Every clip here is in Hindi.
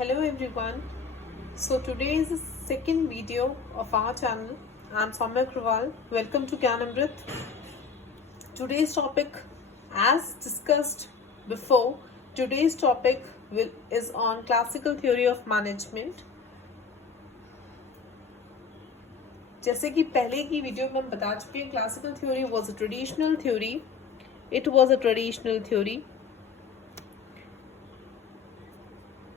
Hello everyone. So today is the second video of our channel. I'm Soumya Kruwal. Welcome to Gyanamrit. Today's topic, as discussed before, today's topic is on classical theory of management. जैसे कि पहले की वीडियो में हम बता चुके हैं, classical theory was a traditional theory. It was a traditional theory.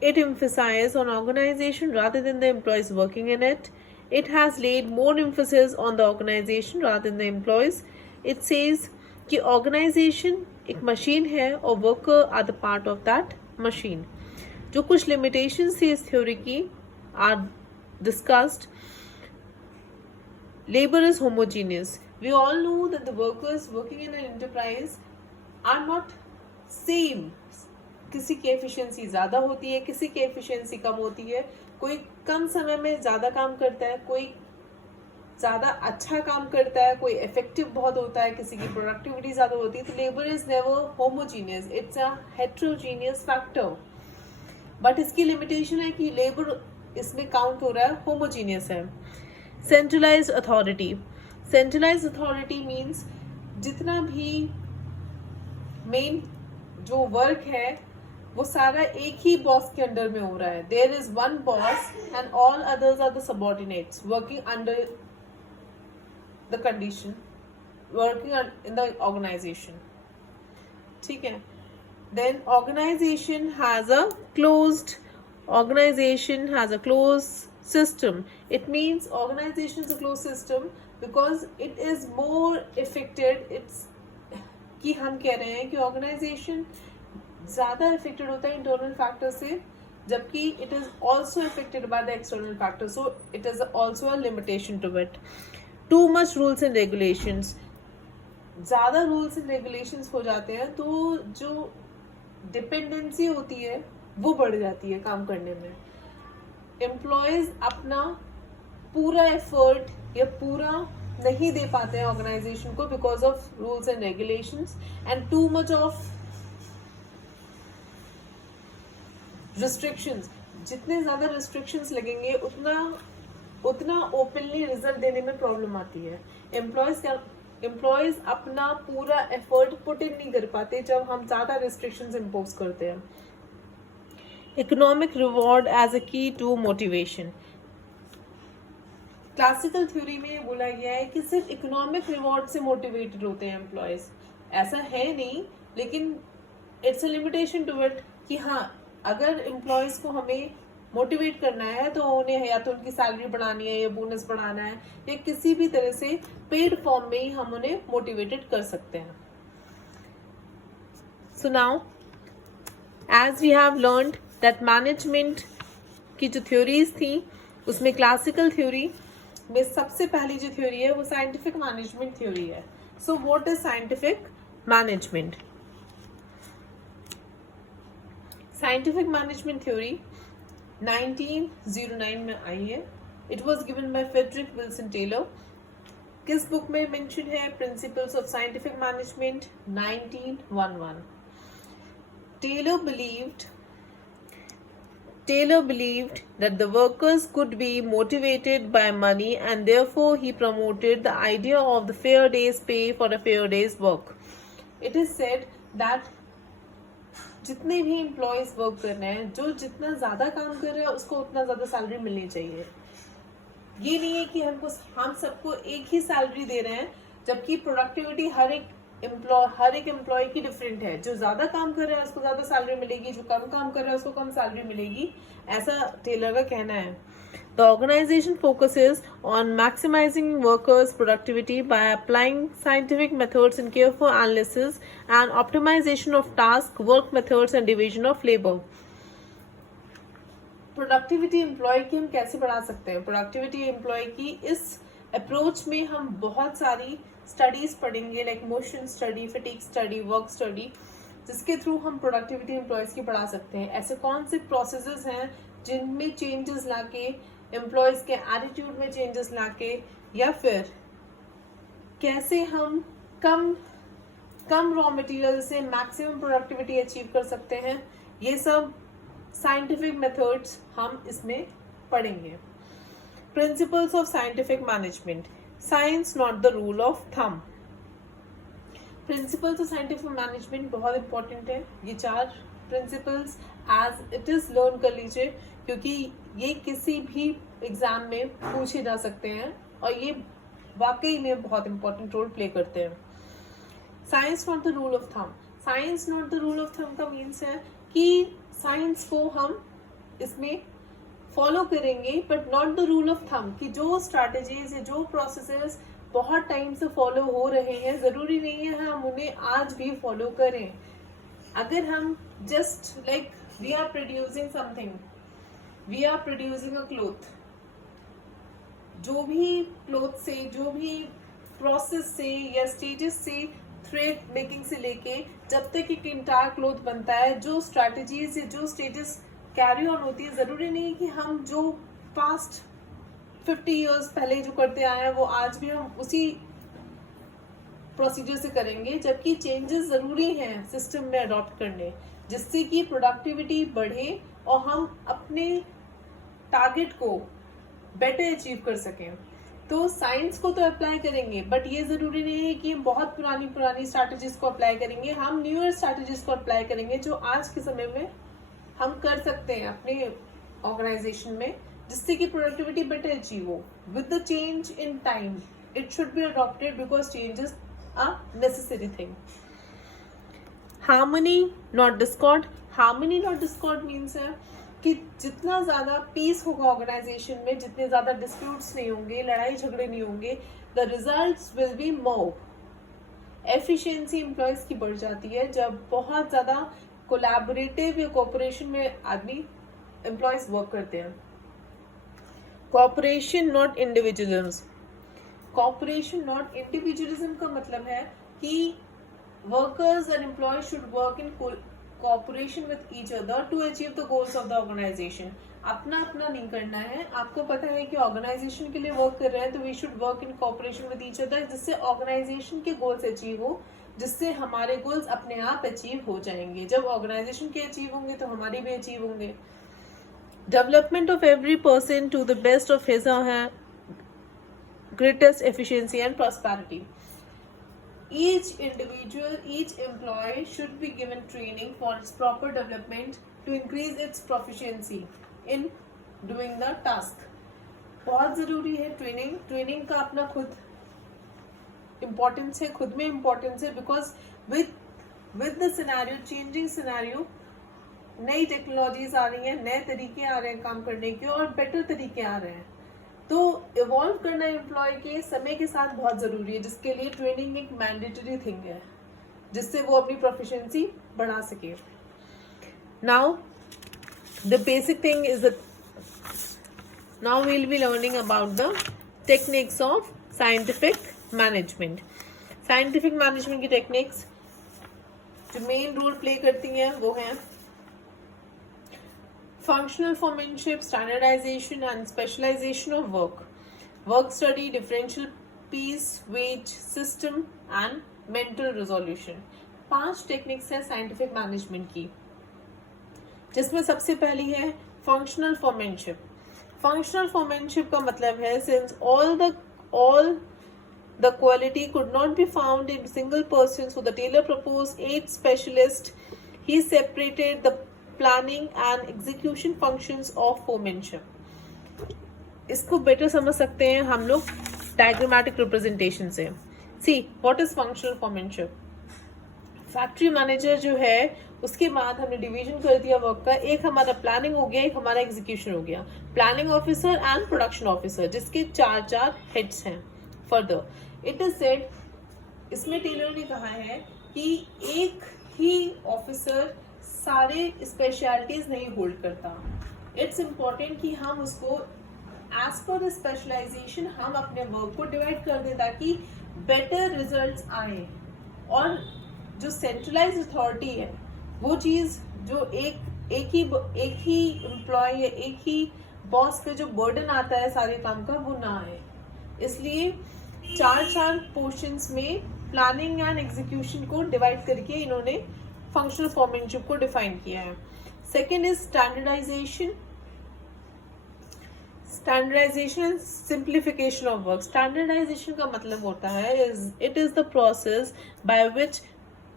It emphasized on organization rather than the employees working in it. It has laid more emphasis on the organization rather than the employees. It says कि organization एक machine है और worker are the part of that machine. जो कुछ limitations थी इस theory की are discussed. Labor is homogeneous. We all know that the workers working in an enterprise are not same. किसी की एफिशिएंसी ज़्यादा होती है, किसी की एफिशिएंसी कम होती है, कोई कम समय में ज़्यादा काम करता है, कोई ज़्यादा अच्छा काम करता है, कोई इफेक्टिव बहुत होता है, किसी की प्रोडक्टिविटी ज़्यादा होती है. तो labour is never homogeneous, it's a heterogeneous factor. But इसकी लिमिटेशन है कि लेबर इसमें काउंट हो रहा है, होमोजीनियस है. Centralised authority. Centralised authority means जितना भी मेन जो वर्क है वो सारा एक ही बॉस के अंडर में हो रहा है. There is one boss and all others are the subordinates working under the condition, working in the organisation. ठीक है. Then organisation has a closed system. It means organisation is a close system because it is more affected. It's कि हम कह रहे हैं कि ऑर्गेनाइजेशन ज़्यादा इफेक्टेड होता है इंटरनल फैक्टर से, जबकि it is also affected by the external factor. So it is also a limitation to it. Too much rules and regulations. ज़्यादा रूल्स एंड रेगुलेशंस हो जाते हैं तो जो डिपेंडेंसी होती है वो बढ़ जाती है काम करने में. एम्प्लॉयज अपना पूरा एफर्ट या पूरा नहीं दे पाते हैं ऑर्गेनाइजेशन को because of rules and regulations and too much of restrictions. जितने ज्यादा रिस्ट्रिक्शंस लगेंगे उतना ओपनली रिजल्ट देने में प्रॉब्लम आती है. एम्प्लॉयज अपना पूरा एफर्ट पुट इन नहीं कर पाते जब हम ज्यादा रिस्ट्रिक्शंस इम्पोज करते हैं. इकोनॉमिक रिवॉर्ड एज अ की टू मोटिवेशन. क्लासिकल थ्योरी में ये बोला गया है कि सिर्फ इकोनॉमिक रिवॉर्ड से मोटिवेटेड होते हैं एम्प्लॉयज. ऐसा है नहीं, लेकिन it's a limitation to it कि हाँ, अगर एम्प्लॉयज को हमें मोटिवेट करना है तो उन्हें या तो उनकी सैलरी बढ़ानी है या बोनस बढ़ाना है या किसी भी तरह से पेड फॉर्म में ही हम उन्हें मोटिवेटेड कर सकते हैं. So now as we have learned that management की जो थ्योरीज थी उसमें क्लासिकल थ्योरी में सबसे पहली जो थ्योरी है वो साइंटिफिक मैनेजमेंट थ्योरी है. So what is scientific management? Scientific management theory 1909 में आई है. It was given by Frederick Wilson Taylor. किस बुक में मेंशन है? Principles of scientific management 1911. Taylor believed that the workers could be motivated by money and therefore he promoted the idea of the fair day's pay for a fair day's work. It is said that जितने भी एम्प्लॉयज वर्क कर रहे हैं, जो जितना ज़्यादा काम कर रहे हैं उसको उतना ज़्यादा सैलरी मिलनी चाहिए. ये नहीं है कि हम सबको एक ही सैलरी दे रहे हैं, जबकि प्रोडक्टिविटी हर एक एम्प्लॉय की डिफरेंट है. जो ज़्यादा काम कर रहा है उसको ज़्यादा सैलरी मिलेगी, जो कम काम कर रहा है उसको कम सैलरी मिलेगी. ऐसा टेलर का कहना है. The organization focuses on maximizing workers' productivity by applying scientific methods in careful analysis and optimization of tasks, work methods, and division of labor. Productivity employ की हम कैसे बढ़ा सकते हैं? प्रोडक्टिविटी एम्प्लॉय की इस अप्रोच में हम बहुत सारी स्टडीज पढ़ेंगे, like motion study, fatigue study, work study, जिसके थ्रू हम प्रोडक्टिविटी एम्प्लॉयज की बढ़ा सकते हैं. ऐसे कौन से प्रोसेसेस हैं जिनमें चेंजेस लाके, एम्प्लॉयज के एटीट्यूड में चेंजेस लाके, या फिर कैसे हम कम रॉ मटेरियल से मैक्सिमम प्रोडक्टिविटी अचीव कर सकते हैं. ये सब साइंटिफिक मेथड्स हम इसमें पढ़ेंगे। Principles of scientific management, science not the rule of thumb. Principles of scientific management बहुत इंपॉर्टेंट है। ये 4 principles as it is learn कर लीजिए, क्योंकि ये किसी भी एग्जाम में पूछे जा सकते हैं और ये वाकई में बहुत इंपॉर्टेंट रोल प्ले करते हैं। Science not the rule of thumb, science not the rule of thumb का मीन्स है कि साइंस को हम इसमें फॉलो करेंगे but not the rule of thumb, कि जो स्ट्रैटेजीज है, जो प्रोसेसेस बहुत टाइम से फॉलो हो रहे हैं, जरूरी नहीं है हम उन्हें आज भी फॉलो करें। अगर हम just like we are producing something, we are producing a cloth, जो भी क्लोथ से, जो भी प्रोसेस से या स्टेजेस से, थ्रेड मेकिंग से लेके जब तक एक इंटायर क्लोथ बनता है, जो स्ट्रैटेजीज या जो स्टेजेस कैरी ऑन होती है, जरूरी नहीं कि हम जो पास्ट 50 इयर्स पहले जो करते आए हैं वो आज भी हम उसी प्रोसीजर से करेंगे, जबकि चेंजेस जरूरी हैं सिस्टम में अडॉप्ट करने, जिससे कि प्रोडक्टिविटी बढ़े और हम अपने टारगेट को बेटर अचीव कर सकें। तो साइंस को तो अप्लाई करेंगे, बट ये जरूरी नहीं है कि हम बहुत पुरानी स्ट्रैटेजीज को अप्लाई करेंगे। हम न्यूअर स्ट्रैटेजीज को अप्लाई करेंगे जो आज के समय में हम कर सकते हैं अपने ऑर्गेनाइजेशन में, जिससे कि प्रोडक्टिविटी बेटर अचीव हो। With the change in time it should be adopted because changes are necessary thing. Harmony not discord, harmony not discord means है कि जितना ज्यादा पीस होगा ऑर्गेनाइजेशन में, जितने ज्यादा डिस्प्यूट्स नहीं होंगे, लड़ाई झगड़े नहीं होंगे, the results will be more. Efficiency employees की बढ़ जाती है जब बहुत ज्यादा कोलैबोरेटिव या कोऑपरेशन में आदमी एम्प्लॉयज वर्क करते हैं। Cooperation not individualism, cooperation not individualism का मतलब है कि workers and employees should work in cooperation with each other to achieve the goals of the organization। अपना अपना नहीं करना है। आपको पता है कि ऑर्गेनाइजेशन के लिए वर्क कर रहे हैं तो we should work in cooperation with each other, जिससे ऑर्गेनाइजेशन के गोल्स अचीव हो, जिससे हमारे गोल्स अपने आप अचीव हो जाएंगे। जब ऑर्गेनाइजेशन के अचीव होंगे तो हमारे भी अचीव होंगे। Development of every person to the best of his और her greatest efficiency and prosperity. Each individual, each employee should be given training for its proper development to increase its proficiency in doing the task। बहुत जरूरी है ट्रेनिंग। ट्रेनिंग का अपना खुद इम्पोर्टेंस है, खुद में इम्पोर्टेंस है, because with the scenario, changing scenario, नई टेक्नोलॉजीज आ रही हैं, नए तरीके आ रहे हैं काम करने के और बेटर तरीके आ रहे हैं। तो इवॉल्व करना एम्प्लॉय के समय के साथ बहुत जरूरी है, जिसके लिए ट्रेनिंग एक मैंडेटरी थिंग है, जिससे वो अपनी प्रोफिशिएंसी बढ़ा सके। Now the basic thing is now we will be learning about the techniques of scientific management. Scientific management की टेक्निक्स जो मेन रोल प्ले करती हैं वो हैं functional foremanship, standardization and specialization of work, work study, differential piece, wage system and mental resolution। 5 techniques है साइंटिफिक मैनेजमेंट की, जिसमें सबसे पहली है फंक्शनल फोरमैनशिप। फंक्शनल फोरमैनशिप का मतलब है since all the quality could not be found in single person, so the tailor proposed 8 specialists। He separated the planning and execution functions of foremanship. इसको बेटर समझ सकते हैं हम लोग डायग्रामेटिक रिप्रेजेंटेशन से। See what is functional foremanship. Factory manager जो है, उसके बाद हमने डिवीजन कर दिया वर्क का। एक हमारा प्लानिंग हो गया, एक हमारा एग्जीक्यूशन हो गया। Planning officer and production officer, जिसके 4 हेड्स हैं। फर्दर इट इज सेड, इसमें टेलर ने कहा है कि एक ही ऑफिसर सारे स्पेशलिटीज नहीं होल्ड करता। इट्स इम्पोर्टेंट कि हम उसको एज पर स्पेशलाइजेशन हम अपने वर्क को डिवाइड कर दें, ताकि बेटर रिजल्ट्स आए। और जो सेंट्रलाइज अथॉरिटी है, वो चीज जो एक ही एम्प्लॉय या एक ही बॉस पे जो बर्डन आता है सारे काम का, वो ना आए। इसलिए 4 पोर्शंस में प्लानिंग एंड एग्जीक्यूशन को डिवाइड करके इन्होंने फंक्शनल फोरमैनशिप को डिफाइन किया है। Second is standardization. Standardization, simplification of work. Standardization का मतलब होता है it is the process by which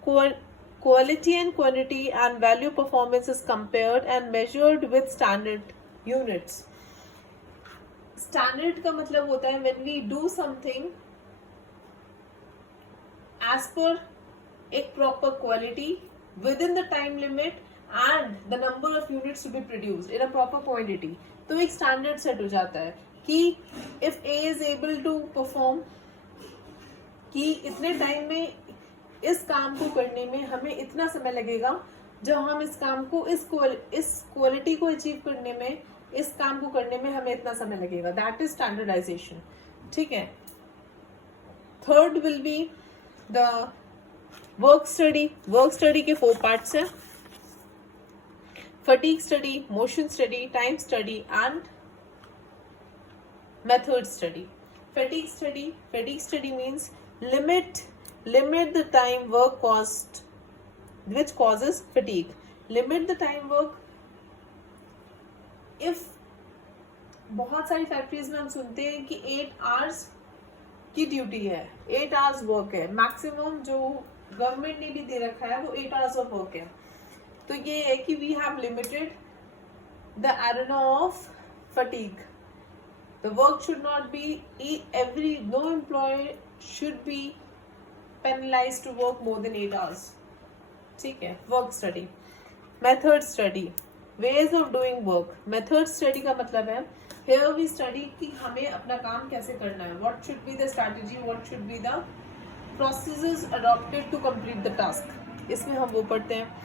quality and quantity and value performance is compared and measured with standard units. Standard का मतलब होता है when we do something as per a proper quality within the time limit and the number of units to be produced in a proper quantity. तो एक स्टैंडर्ड सेट हो जाता है कि if A is able to perform, कि इतने टाइम में इस काम को करने में हमें इतना समय लगेगा, जब हम इस काम को इस क्वालिटी को अचीव करने में, इस काम को करने में हमें इतना समय लगेगा. That is standardisation. ठीक है. Third will be the work study. Work study के 4 पार्ट्स हैं: fatigue study, motion study, time study and method study. Fatigue study means limit the time work cost which causes fatigue. Limit the time work. If बहुत सारी फैक्ट्रीज में हम सुनते हैं कि 8 आवर्स की ड्यूटी है, 8 आवर्स वर्क है, मैक्सिमम जो गवर्नमेंट ने भी दे रखा है वो 8 आवर्स ऑफ वर्क है. तो ये है कि we have limited the arena of fatigue. The work should not be no employ should be penalised to work more than 8 hours. ठीक है. Work study. Method study, ways of doing work. Method study का मतलब है हियर वी स्टडी कि हमें अपना काम कैसे करना है. What should be the strategy, what should be the processes adopted to complete the task. इसमें हम वो पढ़ते हैं.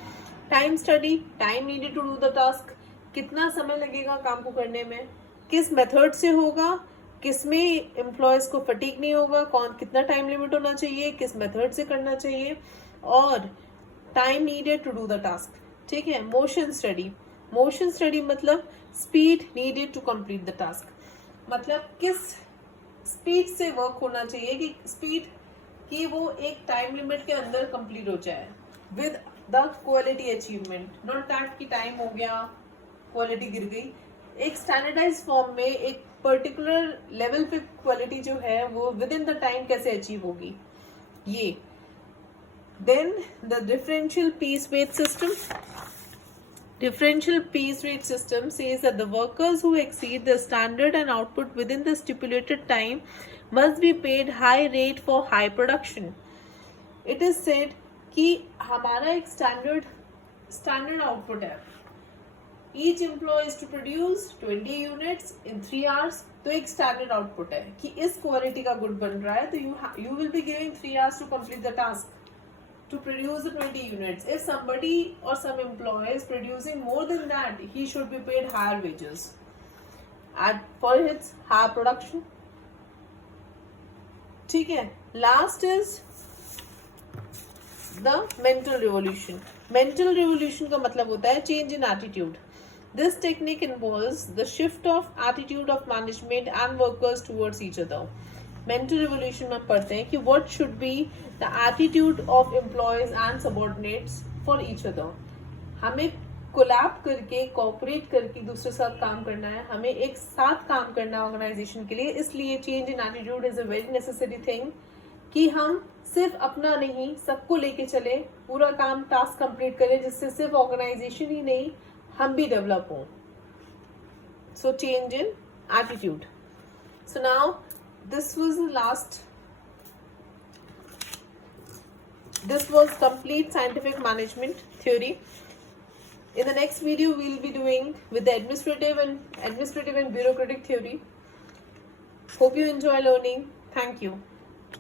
Time study, time needed to do the task. कितना समय लगेगा काम को करने में, किस मेथड से होगा, किस में एम्प्लॉयज को फटीग नहीं होगा, कितना टाइम लिमिट होना चाहिए, किस मेथड से करना चाहिए, और time needed to do the task. ठीक है. Motion study. मोशन स्टडी मतलब speed needed to complete the task. मतलब किस स्पीड से वर्क होना चाहिए, कि स्पीड कि वो एक टाइम लिमिट के अंदर कंप्लीट हो जाए with the quality achievement. Not that कि टाइम हो गया, क्वालिटी गिर गई. एक स्टैंडर्डाइज फॉर्म में एक पर्टिकुलर लेवल पे क्वालिटी जो है वो विद इन द टाइम कैसे अचीव होगी, ये. Then the differential piece rate system. Differential piece rate system says that the workers who exceed the standard and output within the stipulated time must be paid high rate for high production. It is said कि हमारा एक standard output है. Each employee is to produce 20 units in 3 hours. तो एक standard output है कि इस quality का good बन रहा है, तो you will be giving 3 hours to complete the task. To produce the 20 units. If somebody or some employee is producing more than that, he should be paid higher wages for his higher production. ठीक है. Last is the mental revolution. Mental revolution का मतलब होता है change in attitude. This technique involves the shift of attitude of management and workers towards each other. Mental revolution में पढ़ते हैं कि what should be the attitude of employees and subordinates for each other. हमें कोलैब करके, कोऑपरेट करके दूसरे साथ काम करना है, हमें एक साथ काम करना है ऑर्गेनाइजेशन के लिए. इसलिए change in attitude is a very necessary thing कि हम सिर्फ अपना नहीं, सबको लेके चले, पूरा काम टास्क कंप्लीट करें, जिससे सिर्फ ऑर्गेनाइजेशन ही नहीं हम भी डेवलप हों. So change in attitude. So now this was complete scientific management theory. In the next video we will be doing with the administrative and bureaucratic theory. Hope you enjoy learning. Thank you.